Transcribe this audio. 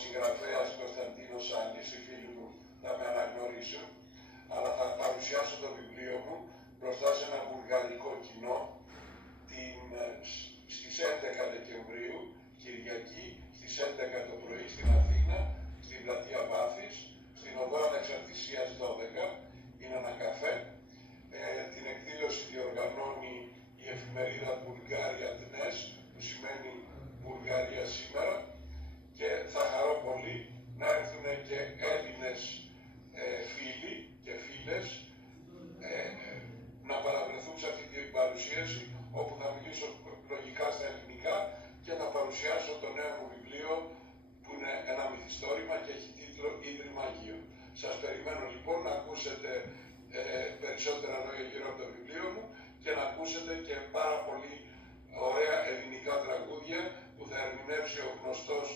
συγγραφέας Κωνσταντίνος Άγγης, οι φίλοι μου θα με αναγνωρίσουν, αλλά θα παρουσιάσω το βιβλίο μου μπροστά σε ένα βουλγαρικό κοινό στις 11 Δεκεμβρίου, Κυριακή, στις 11 το πρωί στην Αθήνα, στην πλατεία Βάθης, στην οδό Ανεξαρτησίας 12, είναι ένα καφέ. Την εκδήλωση διοργανώνει η εφημερίδα Bulgaria Dnes, που σημαίνει Βουλγαρία σήμερα, και θα χαρώ πολύ να έρθουν και Έλληνες φίλοι και φίλες να παραβρεθούν σε αυτή την παρουσίαση, όπου θα μιλήσω λογικά στα ελληνικά και θα παρουσιάσω το νέο μου βιβλίο, που είναι ένα μυθιστόρημα και έχει τίτλο Ίδρυμα Αγίων. Σας περιμένω λοιπόν να ακούσετε περισσότερα λόγια γύρω από το βιβλίο μου και να ακούσετε και πάρα πολύ ωραία ελληνικά τραγούδια που θα ερμηνεύσει ο γνωστός